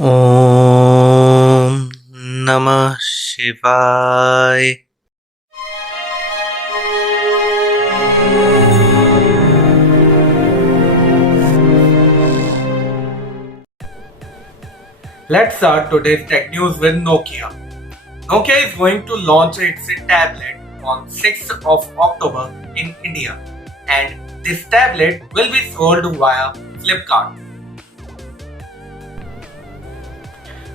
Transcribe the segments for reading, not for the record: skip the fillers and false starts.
ॐ नमः शिवाय। Let's start today's tech news with Nokia. Nokia is going to launch its tablet on 6th of October in India, and this tablet will be sold via Flipkart.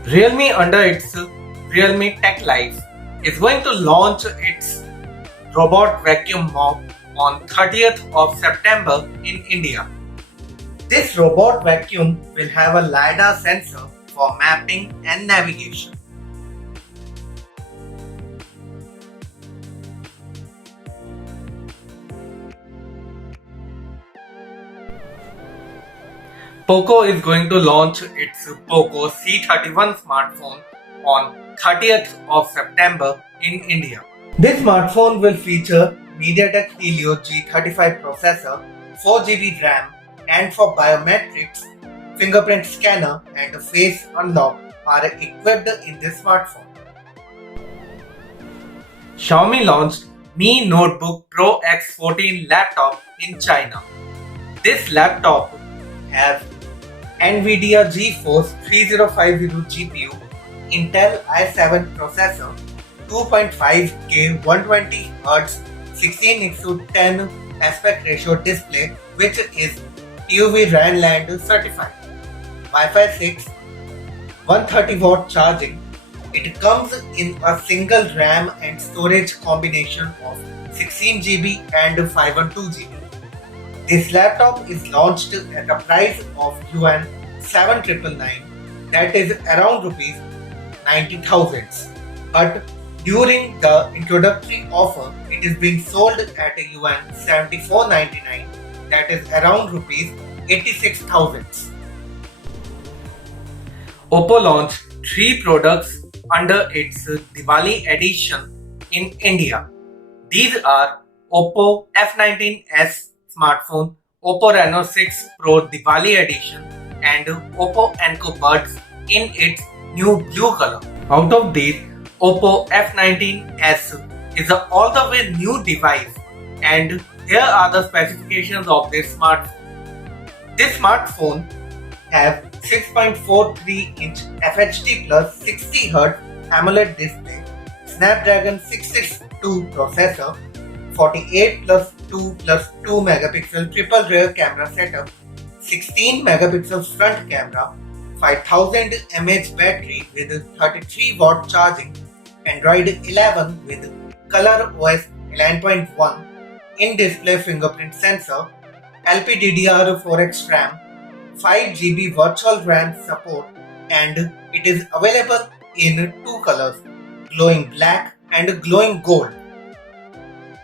Realme, under its Realme Tech Life, is going to launch its robot vacuum mop on 30th of September in India. This robot vacuum will have a LiDAR sensor for mapping and navigation. Poco is going to launch its Poco C31 smartphone on 30th of September in India. This smartphone will feature MediaTek Helio G35 processor, 4GB RAM, and for biometrics, fingerprint scanner and face unlock are equipped in this smartphone. Xiaomi launched Mi Notebook Pro X14 laptop in China. This laptop has NVIDIA GeForce 3050 GPU, Intel i7 processor, 2.5K 120Hz 16:10 aspect ratio display, which is TÜV Rheinland certified. Wi-Fi 6, 130-watt charging. It comes in a single RAM and storage combination of 16GB and 512GB. This laptop is launched at a price of yuan 7,999, that is around rupees 90,000. But during the introductory offer, it is being sold at yuan 74.99, that is around rupees 86,000. Oppo launched 3 products under its Diwali edition in India. These are Oppo F19s smartphone, Oppo Reno 6 Pro Diwali edition, and Oppo Enco Buds in its new blue color. Out of these, Oppo F19s is an all-the-way new device, and here are the specifications of this smartphone. This smartphone has 6.43-inch FHD plus 60Hz AMOLED display, Snapdragon 662 processor, 48 plus 2 plus 2 megapixel triple rear camera setup, 16 megapixel front camera, 5000 mAh battery with 33 watt charging, Android 11 with ColorOS 11.1, in-display fingerprint sensor, LPDDR4X RAM, 5GB virtual RAM support, and it is available in 2 colors, glowing black and glowing gold.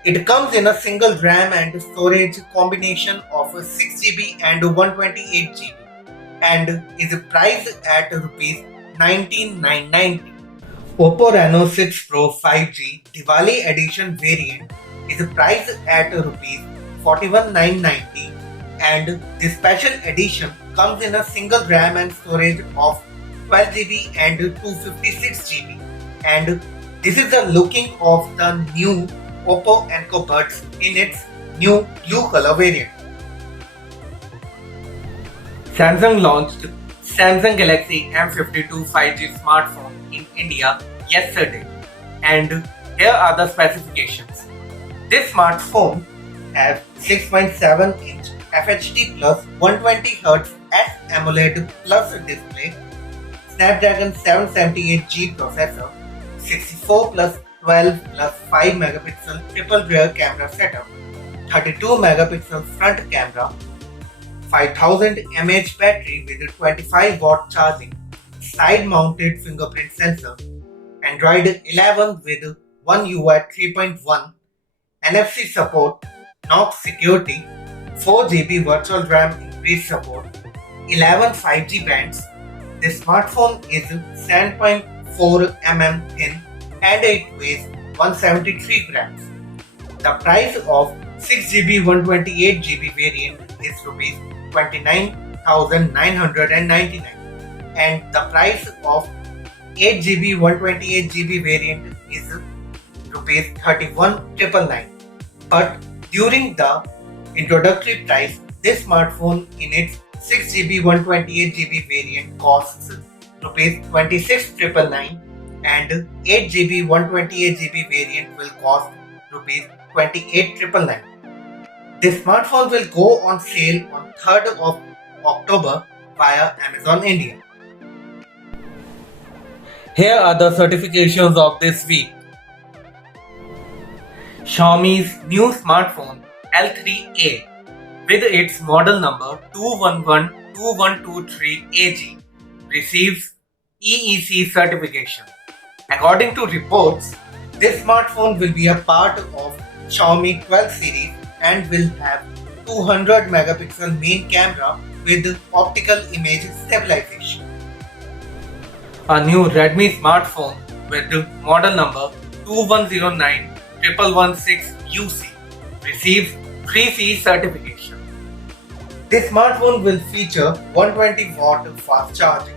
It comes in a single RAM and storage combination of 6GB and 128GB and is priced at Rs 19,990. Oppo Reno 6 Pro 5G Diwali edition variant is priced at Rs 41,990, and this special edition comes in a single RAM and storage of 12GB and 256GB, and this is the looking of the new Oppo Enco Buds in its new blue color variant. Samsung launched Samsung Galaxy M52 5G smartphone in India yesterday, and here are the specifications. This smartphone has 6.7-inch FHD plus 120Hz AMOLED plus display, Snapdragon 778G processor, 64 plus 12 plus 5 megapixel triple rear camera setup, 32 megapixel front camera, 5000 mAh battery with 25 watt charging, side mounted fingerprint sensor, Android 11 with One UI 3.1, NFC support, Knox security, 4GB virtual RAM increased support, 11 5G bands. This smartphone is 7.4 mm thin and it weighs 173 grams. The price of 6GB 128GB variant is Rs 29,999. and the price of 8GB 128GB variant is rupees 31,999. But during the introductory price, this smartphone in its 6GB 128GB variant costs rupees 26,999 and 8GB 128GB variant will cost rupees 28,999. This smartphone will go on sale on 3rd of October via Amazon India. Here are the certifications of this week. Xiaomi's new smartphone L3A with its model number 2112123AG receives EEC certification. According to reports, this smartphone will be a part of Xiaomi 12 series and will have 200 megapixel main camera with optical image stabilization. A new Redmi smartphone with model number 21091116UC receives 3C certification. This smartphone will feature 120-watt fast charging.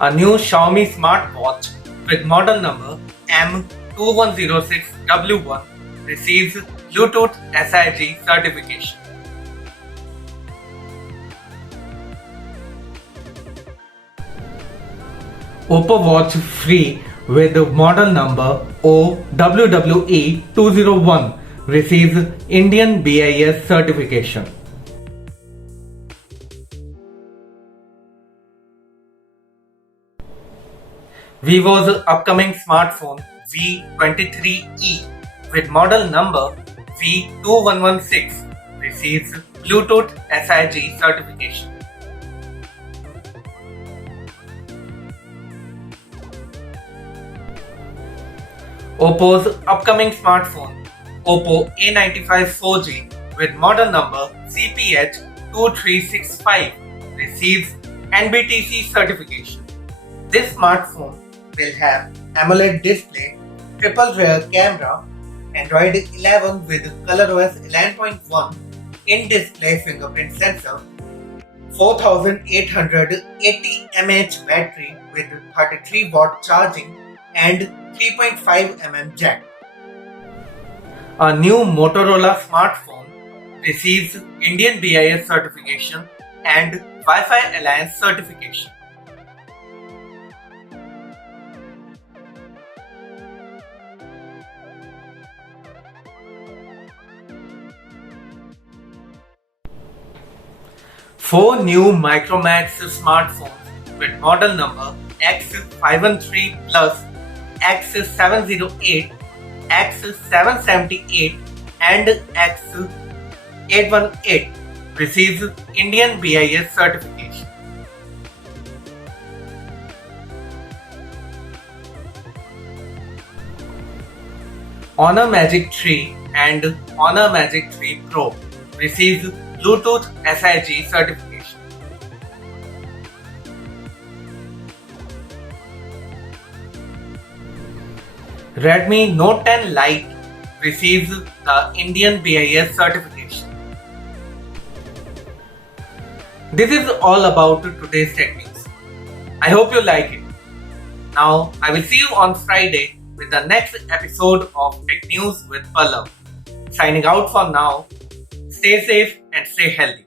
A new Xiaomi smartwatch with model number M2106W1 receives Bluetooth SIG certification. Oppo Watch Free with model number OWWE201 receives Indian BIS certification. Vivo's upcoming smartphone V23e with model number V2116 receives Bluetooth SIG certification. Oppo's upcoming smartphone Oppo A95 4G with model number CPH2365 receives NBTC certification. This smartphone will have AMOLED display, triple rear camera, Android 11 with ColorOS 11.1 in-display fingerprint sensor, 4880 mAh battery with 33-watt charging and 3.5 mm jack. A new Motorola smartphone receives Indian BIS certification and Wi-Fi Alliance certification. Four new Micromax smartphones with model number X513 Plus, X708, X778 and X818 receives Indian BIS certification. Honor Magic 3 and Honor Magic 3 Pro receives Bluetooth SIG certification. Redmi Note 10 Lite receives the Indian BIS certification. This is all about today's tech news. I hope you like it. Now, I will see you on Friday with the next episode of Tech News with Pallav. Signing out for now. Stay safe and stay healthy.